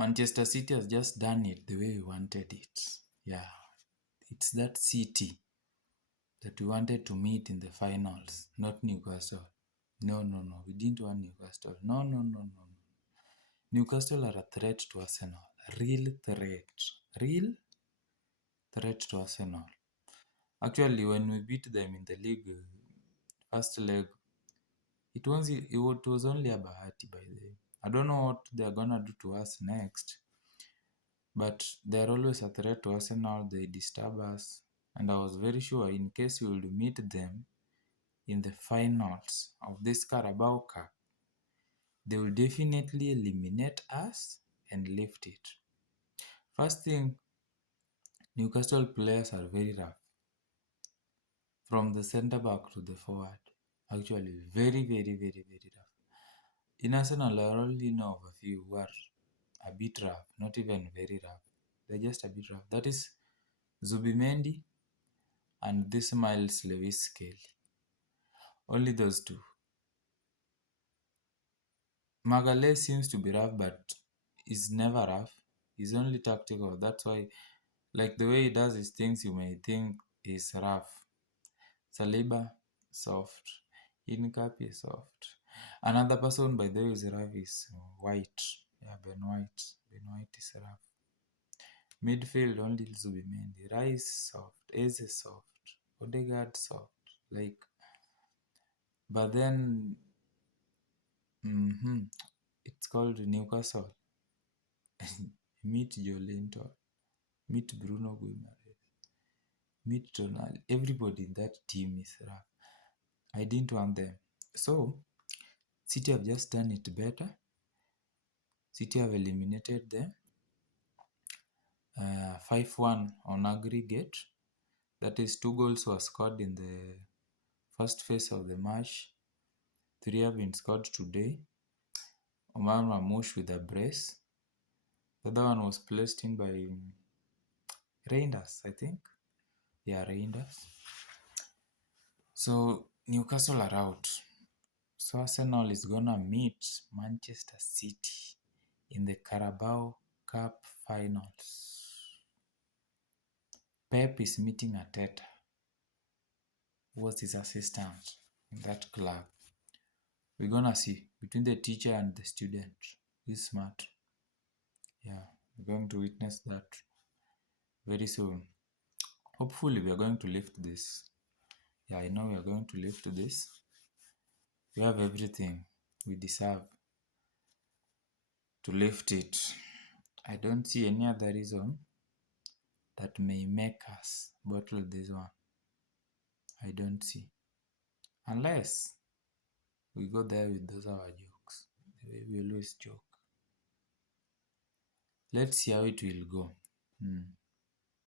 Manchester City has just done it the way we wanted it. Yeah, it's that City that we wanted to meet in the finals, not Newcastle. No, we didn't want Newcastle. No. Newcastle are a threat to Arsenal. Real threat to Arsenal. Actually, when we beat them in the league, first leg, it was only a bahati, by the way. I don't know what they're gonna do to us next, but they're always a threat to Arsenal. They disturb us, and I was very sure in case we will meet them in the finals of this Carabao Cup, they will definitely eliminate us and lift it. First thing, Newcastle players are very rough. From the centre back to the forward. Actually, very rough. In Arsenal, I only know of a few who are a bit rough, not even very rough. They're just a bit rough. That is Zubimendi and this Miles Lewis Skelly. Only those two. Magalhaes seems to be rough, but he's never rough. He's only tactical. That's why, like the way he does his things, you may think he's rough. Saliba, soft. Hincapié, soft. Another person, by the way, is rough is White. Yeah, Ben White. Ben White is rough. Midfield, only Zubimendi. Rice, soft. Eze, soft. Odegaard, soft. Like, but then, it's called Newcastle. Meet Joelinton. Meet Bruno Guimaraes. Meet Tonali. Everybody in that team is rough. I didn't want them. So, City have just done it better. City have eliminated them. 5-1 on aggregate. That is 2 goals were scored in the first phase of the match. 3 have been scored today. Omar Mamouche with a brace. The other one was placed in by Reinders, I think. Yeah, Reinders. So Newcastle are out. So Arsenal is gonna meet Manchester City in the Carabao Cup finals. Pep is meeting Arteta, who was his assistant in that club. We're gonna see between the teacher and the student. He's smart. Yeah, we're going to witness that very soon. Hopefully, we are going to lift this. Yeah, I know we are going to lift this. We have everything we deserve to lift it. I don't see any other reason that may make us bottle this one. I don't see. Unless we go there with those our jokes. The way we always joke. Let's see how it will go.